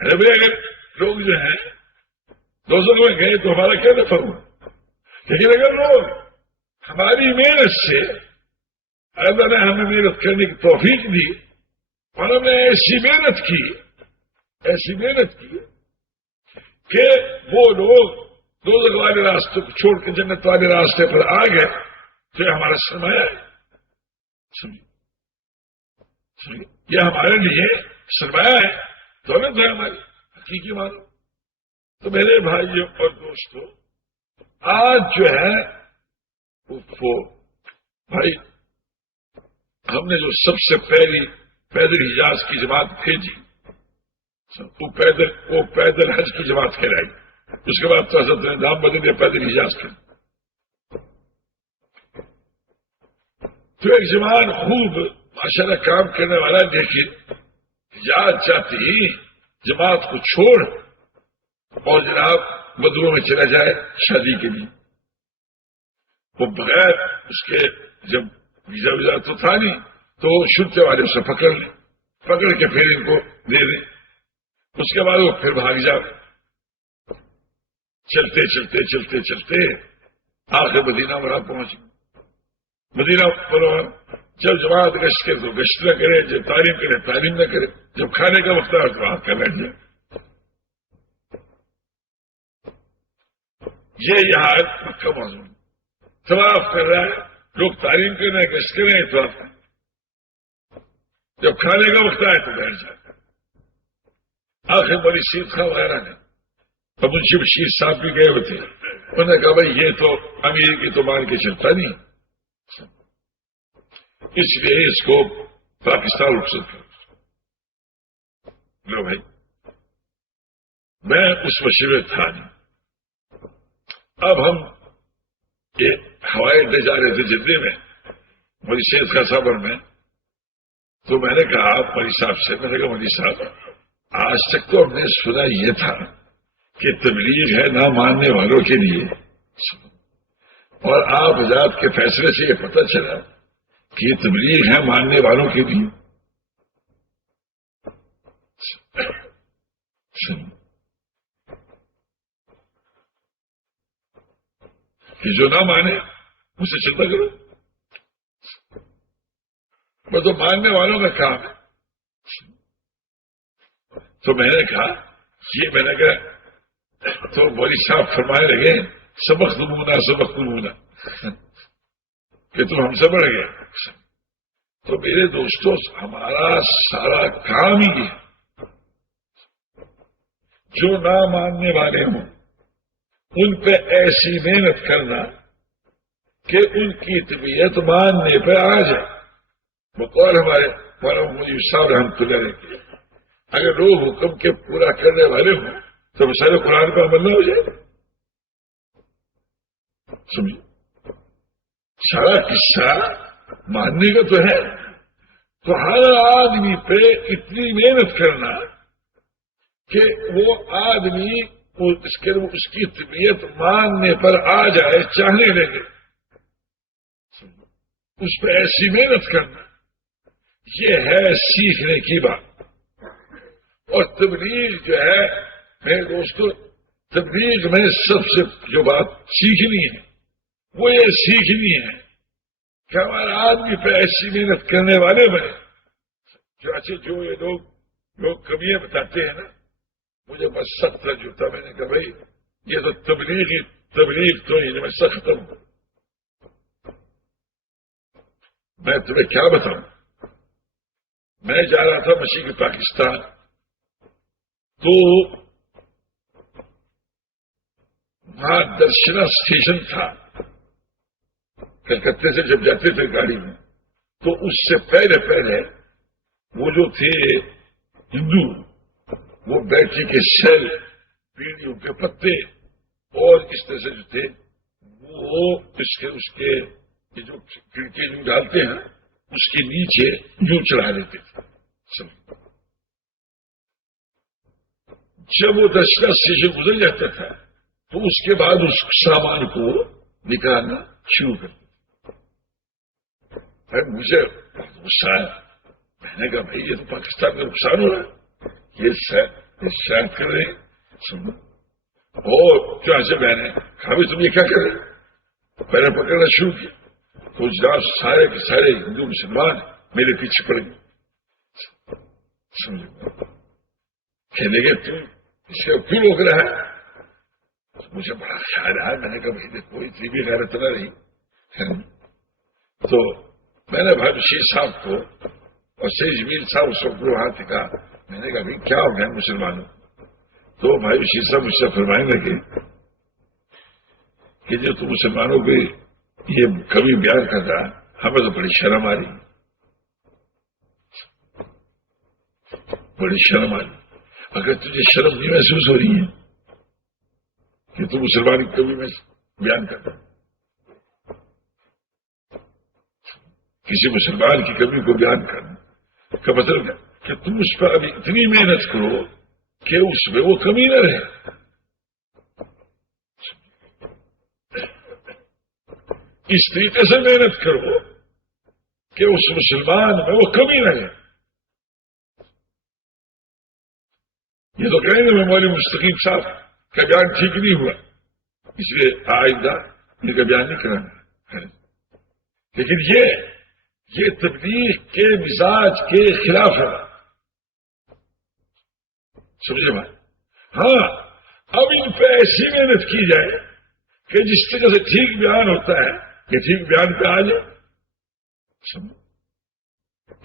بھائی اگر لوگ جو ہیں دوزخ میں گئے تو ہمارا کیا نفع ہوا؟ لیکن اگر لوگ ہماری محنت سے اللہ نے ہمیں محنت کرنے کی توفیق دی اور ہم نے ایسی محنت کی کہ وہ لوگ دوزخ والے راستے کو چھوڑ کے جنت والے راستے پر آ گئے تو یہ ہمارا سرمایہ ہے. سمجھے یہ ہمارے لیے سرمایہ ہے، دولت ہے ہماری حقیقی مانو. تو میرے بھائیوں اور دوستوں، آج جو ہے وہ بھائی ہم نے جو سب سے پہلی پیدل حجاز کی جماعت بھیجی، وہ پیدل حج کی جماعت کہلائی. اس کے بعد تو حضرت نے نام بدلے پیدل حجاز کے. تو ایک جوان خوب ماشاءاللہ کام کرنے والا دیکھیے حجاز چاہتی ہی جماعت کو چھوڑ اور جناب بدروں میں چلا جائے شادی کے لیے. وہ بغیر اس کے جب ویزا تو تھا نہیں تو شرطے والے اسے پکڑ کے پھر ان کو دے دیں. اس کے بعد وہ پھر بھاگ جائے. چلتے آخر مدینہ مرا پہنچ گئے. مدینہ پر جب جماعت گشت کرے تو گشت نہ کرے، جب تعلیم کرے تعلیم نہ کرے، جب کھانے کا وقت آئے تو آپ کا بیٹھ جائے. یہ یہاں مکہ موضوع طواف کر رہا ہے، لوگ تعلیم کر رہے ہیں، گشت کر رہے ہیں، طواف کر رہے ہیں. جب کھانے کا وقت آئے تو بیٹھ جائے. آخر بڑی سیت خان وغیرہ نے اب منشی بشیر صاحب بھی گئے ہوئے تھے. انہوں نے کہا بھائی یہ تو امیر کی تو مان کے چلتا نہیں، اس لیے اس کو پاکستان رخصت کرو. لو بھائی میں اس مشورے تھا نہیں. اب ہم یہ ہوائی اڈے جا رہے تھے جدے میں مودی شیخ کا صبر میں. تو میں نے کہا مودی صاحب سے، میں نے کہا مودی صاحب آج تک تو ہم نے سنا یہ تھا کہ تبلیغ ہے نہ ماننے والوں کے لیے، اور آپ حضرات کے فیصلے سے یہ پتہ چلا کہ یہ تبلیغ ہے ماننے والوں کے لیے. کہ جو نہ مانے اسے چنتا کرو، وہ تو ماننے والوں کا کام ہے. تو میں نے کہا تو مولوی صاحب فرمانے لگے سبق نمونہ کہ تم ہم سے بڑھ گئے. تو میرے دوستوں ہمارا سارا کام ہی ہے جو نہ ماننے والے ہوں ان پہ ایسی محنت کرنا کہ ان کی طبیعت ماننے پہ آ جائے. بقول ہمارے مولانا مولوی صاحب رحمۃ اللہ علیہ کے اگر لوگ حکم کے پورا کرنے والے ہوں تو سارے قرآن پہ عمل نہ ہو جائے. سمجھے سارا قصہ ماننے کا تو ہے. تو ہر آدمی پہ اتنی محنت کرنا کہ وہ آدمی اس کی طبیعت ماننے پر آ جائے، چاہنے لگے، اس پہ ایسی محنت کرنا، یہ ہے سیکھنے کی بات. اور تبلیغ جو ہے میرے دوستوں، تبلیغ میں سب سے جو بات سیکھنی ہے وہ یہ سیکھنی ہے کہ ہمارا آدمی پہ ایسی محنت کرنے والے بنے. جو یہ لوگ کمیاں بتاتے ہیں نا، مجھے بس سخت جو تھا. میں نے کہا بھائی یہ تو تبلیغ تو میں سخت ہوں. میں تمہیں کیا بتاؤں، میں جا رہا تھا مشرقی پاکستان، تو وہاں درشنا اسٹیشن تھا. کلکتے سے جب جاتے تھے گاڑی میں تو اس سے پہلے وہ جو تھے ہندو، وہ بیٹری کے سیل، پیڑیوں کے پتے اور اس طرح سے جو تھے وہ اس کے جو کھڑکی جو ڈالتے ہیں اس کے نیچے یوں چڑھا دیتے تھے. جب وہ درشنا اسٹیشن گزر جاتا تھا تو اس کے بعد اس سامان کو نکالنا شروع کر دیتے. مجھے غصہ آیا. میں نے کہا بھائی یہ تو پاکستان کا نقصان ہو رہا ہے. یہ شاید کر رہے ہیں سنو اور کیا سے بہنیں کھابی تم یہ کیا کر رہے پہلے پکڑنا شروع کیا کچھ رات سارے کے سارے ہندو مسلمان میرے پیچھے پڑ گئے سمجھو کہنے گے تم اس کا کیوں روک رہا ہے مجھے بڑا خیال آیا میں نے کہا بھائی دیکھو اتنی بھی غیرت نہ رہی تو میں نے بھائی شیر صاحب کو اور سید جمیل صاحب اس وقت ہاتھ کہا میں نے کہا بھائی کیا ہو گیا مسلمانوں تو بھائی شیر صاحب مجھ سے فرمائیں لگے کہ جو تم مسلمانوں کو یہ کبھی بیان کر رہا ہمیں تو بڑی شرم آ رہی بڑی شرم آ رہی اگر تجھے شرم نہیں محسوس ہو رہی ہے کہ تم مسلمان کی کبھی میں بیان کر رہا کسی مسلمان کی کمی کو بیان کرنا کا مطلب کیا کہ تم اس پر ابھی اتنی محنت کرو کہ اس میں وہ کمی نہ رہے اس طریقے سے محنت کرو کہ اس مسلمان میں وہ کمی نہ رہے یہ تو کہیں گے میں مولوی مستقیم صاحب کا بیان ٹھیک نہیں ہوا اس لیے آئندہ ان کا بیان نہیں کرانا لیکن یہ تبلیغ کے مزاج کے خلاف ہے سمجھے بھائی ہاں اب ان پہ ایسی محنت کی جائے کہ جس طرح سے ٹھیک بیان ہوتا ہے کہ ٹھیک بیان پہ آ جائے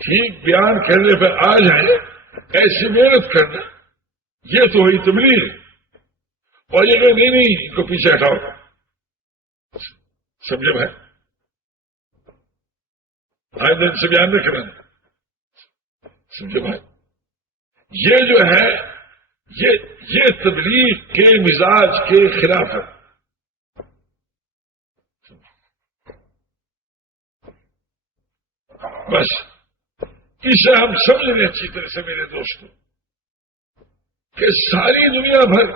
ٹھیک بیان کرنے پہ آ جائے ایسی محنت کرنا یہ تو ہوئی تبلیغ اور یہ کہ نہیں ان کو پیچھے ہٹاؤ سمجھے بھائی آئندہ ان سے بیان نہ کرنا سمجھے بھائی یہ جو ہے یہ تبلیغ کے مزاج کے خلاف ہے بس اسے ہم سمجھ لیں اچھی طرح سے میرے دوستوں کہ ساری دنیا بھر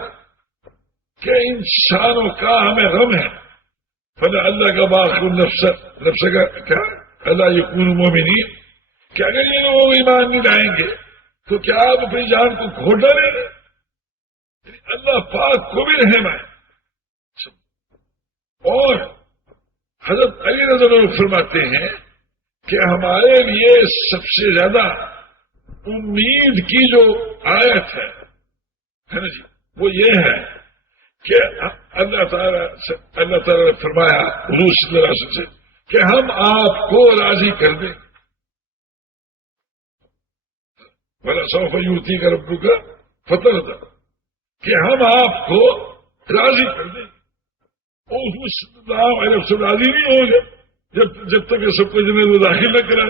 کے انسانوں کا ہمیں غم ہے فلا اللہ کا باخر نفس کا کیا اللہ یکون مومنین کہ اگر یہ لوگ ایمان نہیں لائیں گے تو کیا آپ اپنی جان کو کھو ڈالیں گے اللہ پاک کو بھی رحم ہے اور حضرت علی رضی اللہ عنہ فرماتے ہیں کہ ہمارے لیے سب سے زیادہ امید کی جو آیت ہے نا جی وہ یہ ہے کہ اللہ تعالیٰ نے فرمایا حضور صلی اللہ علیہ وسلم سے کہ ہم آپ کو راضی کر دیں بلا سوف یوتی کا ربو کا فتح تھا کہ ہم آپ کو راضی کر دیں اور حضور صلی اللہ علیہ وسلم راضی نہیں ہوں گے جب تک یہ سب کو جنہیں وہ داخل نہ کرا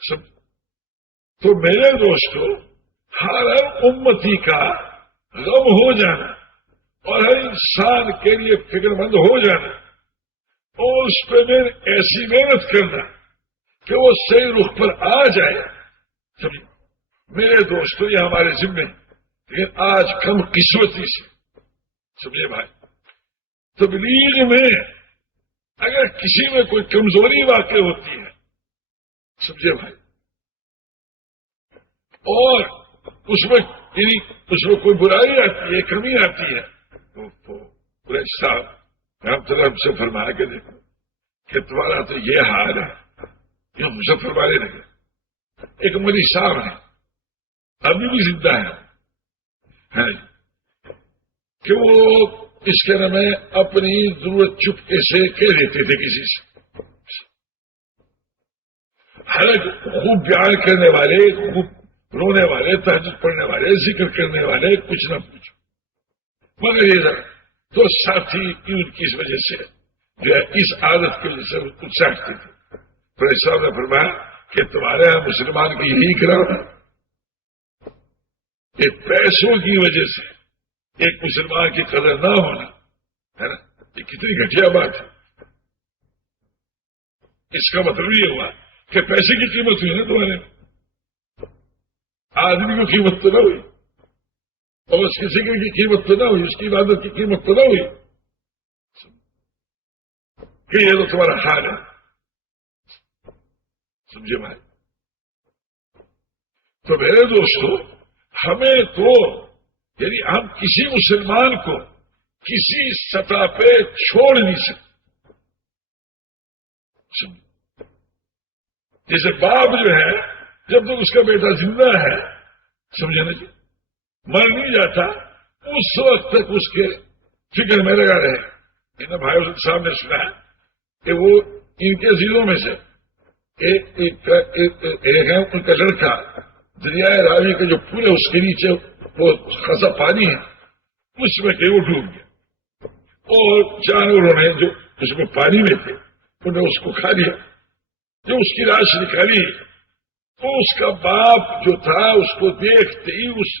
سب تو میرے دوستو ہر امتی کا غم ہو جانا اور ہر انسان کے لیے فکر مند ہو جانا اور اس پہ ایسی محنت کرنا کہ وہ صحیح رخ پر آ جائے سمجھے میرے دوستو یہ ہمارے ذمے لیکن آج کم قسمتی سے سمجھے بھائی تبلیغ میں اگر کسی میں کوئی کمزوری واقع ہوتی ہے سمجھے بھائی اور اس میں کوئی برائی آتی ہے کمی آتی ہے تو قریش صاحب رحمۃ اللہ ہم سے فرمایا کہ دیکھو کہ تمہارا تو یہ حال ہے یہ مظفر والے لگے ایک مری صاحب ہے ابھی بھی زندہ ہے کہ وہ اس کے نام میں اپنی ضرورت چپکے سے کہہ دیتے تھے کسی سے حالانکہ خوب بیان کرنے والے خوب رونے والے تہجد پڑھنے والے ذکر کرنے والے کچھ نہ پوچھو مگر یہ تو ساتھی ان کی اس وجہ سے جو ہے اس عادت کی وجہ سے کچھ چاہتے تھے پھر صاحب نے فرمایا کہ تمہارے یہاں مسلمان کی یہی کرا کہ پیسوں کی وجہ سے ایک مسلمان کی قدر نہ ہونا ہے نا یہ کتنی گھٹیا بات ہے اس کا مطلب یہ ہوا کہ پیسے کی قیمت ہوئی نا تمہارے آدمی کو قیمت تو نہ ہوئی اور اس کے ذکر کی قیمت تو نہ ہوئی اس کی عبادت کی قیمت تو نہ ہوئی کہ یہ تو تمہارا حال ہے سمجھے بھائی تو میرے دوستو ہمیں تو یعنی ہم کسی مسلمان کو کسی سطح پہ چھوڑ نہیں سکتے. جیسے باپ جو ہے جب تک اس کا بیٹا زندہ ہے سمجھے نا جی مر نہیں جاتا اس وقت تک اس کے فکر میں لگا رہے. ان بھائی صاحب نے سنا ہے کہ وہ ان کے ضلعوں میں سے ایک ہے ان کا لڑکا دریائے راوی کا جو پورے اس کے نیچے وہ خاصا پانی ہے اس میں کہ وہ ڈوب گیا اور جانوروں نے جو اس میں پانی میں تھے انہوں نے اس کو کھا لیا. جو اس کی لاش نکالی تو اس کا باپ جو تھا اس کو دیکھتے ہی اس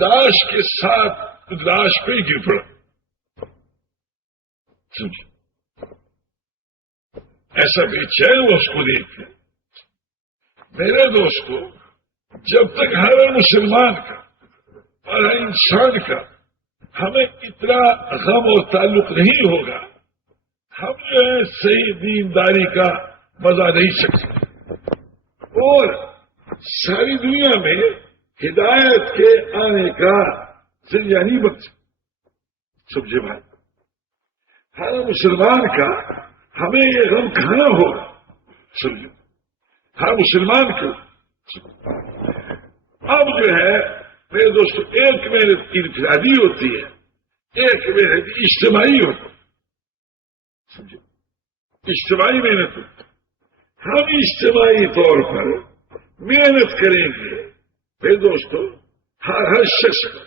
لاش کے ساتھ لاش پہ ہی گر پڑا. سمجھے ایسا بے چین وہ اس کو دیکھتے. میرے دوست کو جب تک ہر مسلمان کا اور ہر انسان کا ہمیں اتنا غم اور تعلق نہیں ہوگا ہم جو ہے صحیح دینداری کا مزہ نہیں سکتے. اور ساری دنیا میں ہدایت کے آنے کا ذریعہ نہیں بن سکتا. سمجھے بھائی ہر مسلمان کا ہمیں یہ غم کھانا ہوگا. سمجھو ہر مسلمان کو اب جو ہے میرے دوستوں ایک محنت انفرادی ہوتی ہے ایک محنت اجتماعی ہوتی ہے. سمجھو اجتماعی محنت ہوتی ہے. ہم اجتماعی طور پر محنت کریں گے میرے دوستوں ہر شخص کو